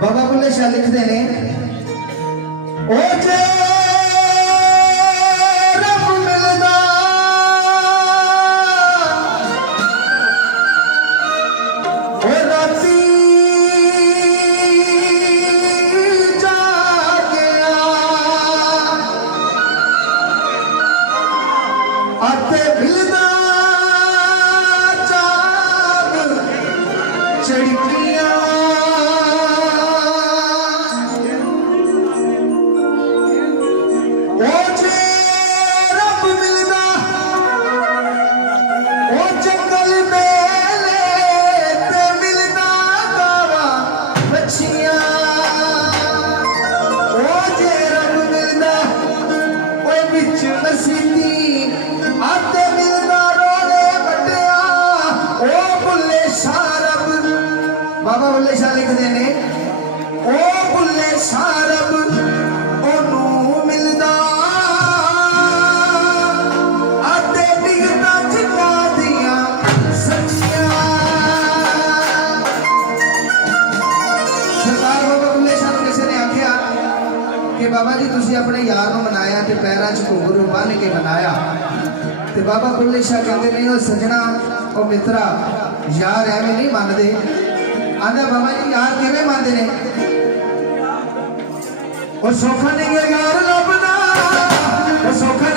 बाबा बुल्ले शाह लिखते ने ओ जे रब मिलदा ओ राती जागया आते मिलदा चाग चढ़किया बाबा बुल्ले शाह लिखते ने ओ बुल्ले शाह रब ओनू मिलदा आते डिगदा जिन्ना दियां सच्चियां। सरदार बाबा बुल्ले शाह नूं किसी ने आख्या कि बाबा जी तुसीं अपने यार नूं मनाया ते पैरां च घुंघरू बन के मनाया ते बाबा बुल्ले शाह कहते ने ओ सजना ओ मित्रा यार एवें नहीं मनदे। आंदा बाबा जी यार किवें मनदे ने ओ सौखा नहीं यार लभदा ओ सौखा